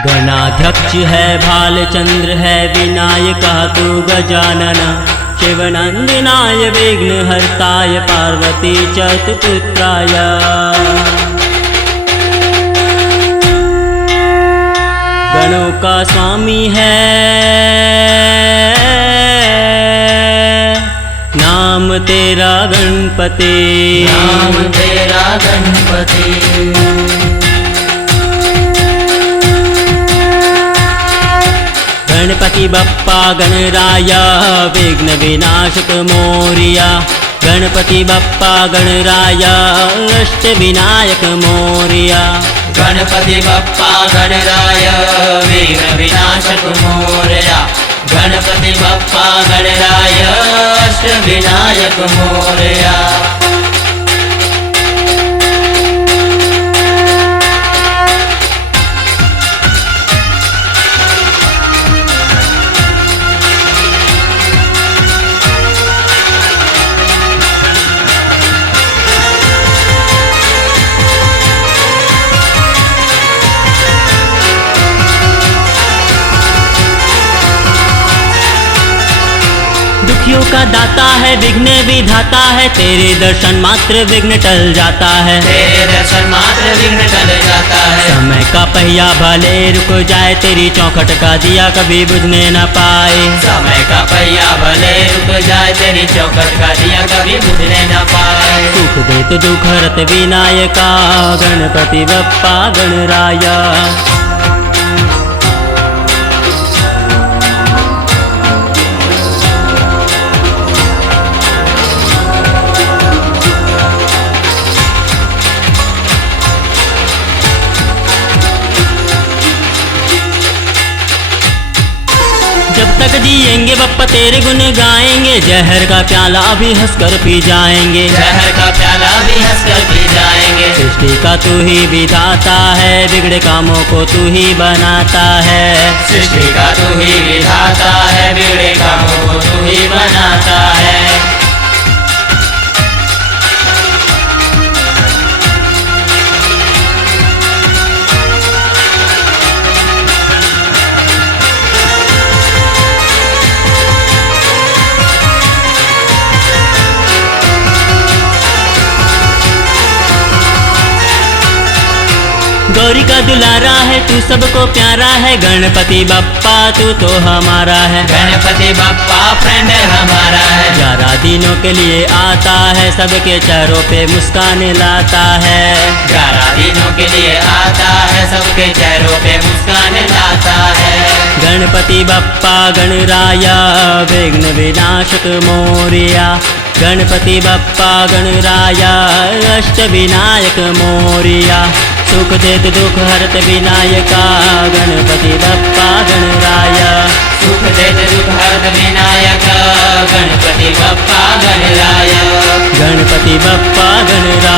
गणाध्यक्ष है भालचंद्र है विनायक तू गजानन, शिवनंदनाय विघ्नहर्ताय पार्वती चतुपुत्राय। गणों का स्वामी है नाम तेरा गणपति, नाम तेरा गणपति। गणपति बप्पा गणराया विघ्न विनाशक मोरिया, गणपति बप्पा गणराया अष्ट विनायक मोरिया। गणपति बप्पा गणराय विघ्न विनाशक मोरया, गणपति बप्पा गणराय अष्ट विनायक मोरया। दुखियों का दाता है विघ्न विधाता है, तेरे दर्शन मात्र विघ्न टल जाता है, तेरे दर्शन मात्र विघ्न टल जाता है। समय का पहिया भले रुक जाए, तेरी चौखट का दिया कभी बुझने न पाए। समय का पहिया भले रुक जाए, तेरी चौखट का दिया कभी बुझने न पाए। सुख देत दुख हरत विनायका, गणपति बप्पा गणराया। जब तक जिएंगे बप्पा तेरे गुण गाएंगे, जहर का प्याला भी हंसकर पी जाएंगे, जहर का प्याला भी हंसकर पी जाएंगे। सृष्टि का तू ही विधाता है, बिगड़े कामों को तू ही बनाता है। सृष्टि का तू ही विधाता है, बिगड़े कामों को तू ही बनाता है। गौरी का दुलारा है तू सबको प्यारा है, गणपति बप्पा तू तो हमारा है। गणपति बप्पा फ्रेंड हमारा है, 11 दिनों के लिए आता है, सबके चेहरों पे मुस्कान लाता है। 11 दिनों के लिए आता है, सबके चेहरों पे मुस्कान लाता है। गणपति बप्पा गणराया विघ्न विनाशक मोरिया, गणपति बप्पा गणराया अष्ट विनायक मोरिया। सुख देत दुख हरत विनायका, गणपति बप्पा गणराया। सुख देत दुख हरत विनायक, गणपति बप्पा गणराय। गणपति बप्पा गणराया।